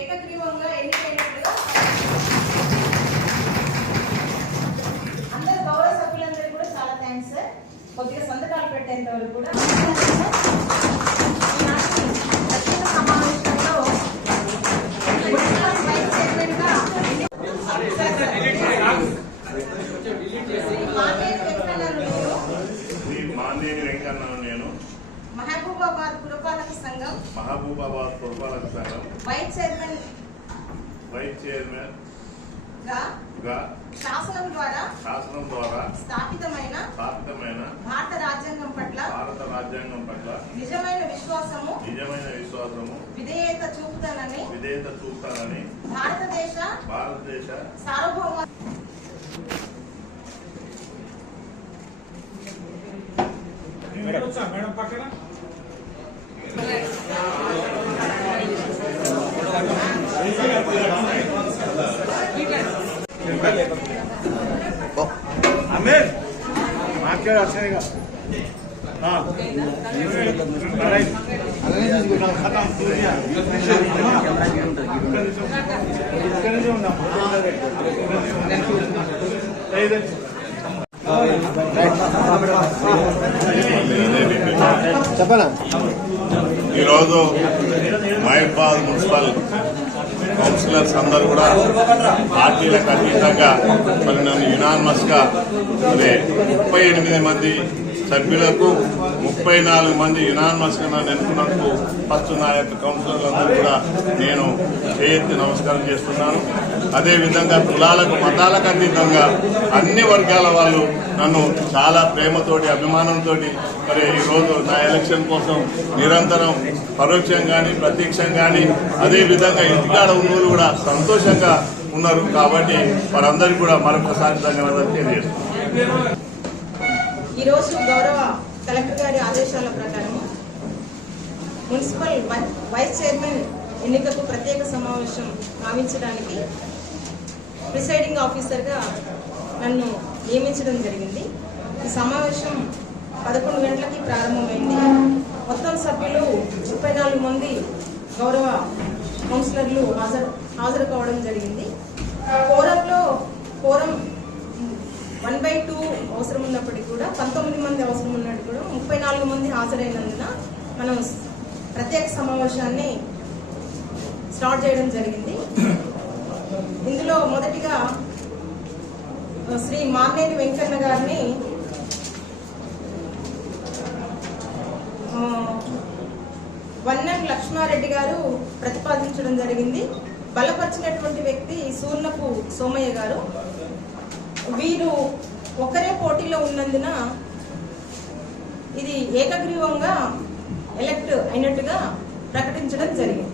ఏకగ్రీవంగా ఎన్నికైనట్లుగా అందరు గౌరవ సభ్యులందరూ కూడా చాలా థ్యాంక్స్ సార్. కొద్దిగా సంతకాలు పెట్టేంత వరకు కూడా సమావేశంలో నేను మహబూబాబాద్ పురపాలక సంఘం వైస్ చైర్మన్ గా శాసనం ద్వారా స్థాపితమైన భారత రాజ్యాంగం పట్ల నిజమైన విశ్వాసము విధేయత చూపుతానని భారతదేశ సార్వభౌమ మేడం పక్కన आमिर मार्केट आएगा हाँ राइट खत्म చెప్పనా ఈరోజు మహబూబాబాద్ మున్సిపల్ కౌన్సిలర్స్ అందరూ కూడా పార్టీలకు అతీతంగా మరి నన్ను యునానిమస్ గా 38 మంది సభ్యులకు 34 మంది యునానిమస్ గా నన్ను ఎన్నుకున్నందుకు ఫస్ట్ నా యొక్క కౌన్సిలర్లందరూ కూడా నేను చేయెత్తి నమస్కారం చేస్తున్నాను. అదేవిధంగా కులాలకు మతాలకు అతీతంగా అన్ని వర్గాల వాళ్ళు నన్ను చాలా ప్రేమతోటి అభిమానంతో మరి ఈరోజు నా ఎలక్షన్ కోసం నిరంతరం పరోక్షంగా కానీ ప్రత్యక్షంగా కానీ అదేవిధంగా ఇంటికాడ ఉన్నోళ్ళు కూడా సంతోషంగా ఉన్నారు. కాబట్టి వారందరికీ కూడా మరొకసారి ధన్యవాదాలు తెలియజేస్తున్నాను. ఈరోజు గౌరవ కలెక్టర్ గారి ఆదేశాల ప్రకారం మున్సిపల్ వైస్ చైర్మన్ ఎన్నికకు ప్రత్యేక సమావేశం గావించడానికి ప్రిసైడింగ్ ఆఫీసర్గా నన్ను నియమించడం జరిగింది. ఈ సమావేశం 11 గంటలకి ప్రారంభమైంది. మొత్తం సభ్యులు 34 మంది గౌరవ కౌన్సిలర్లు హాజరు కావడం జరిగింది. కోరం 1/2 అవసరం ఉన్నప్పటికీ కూడా 19 మంది అవసరం ఉన్నట్టు కూడా 34 మంది హాజరైనందున మనం ప్రత్యేక సమావేశాన్ని స్టార్ట్ చేయడం జరిగింది. ఇందులో మొదటిగా శ్రీ మార్నేని వెంకన్న గారిని వన్నెం లక్ష్మారెడ్డి గారు ప్రతిపాదించడం జరిగింది. బలపరిచినటువంటి వ్యక్తి సూర్ణపు సోమయ్య గారు. వీరు ఒకరే పోటీలో ఉన్నందున ఇది ఏకగ్రీవంగా ఎలక్ట్ అయినట్టుగా ప్రకటించడం జరిగింది.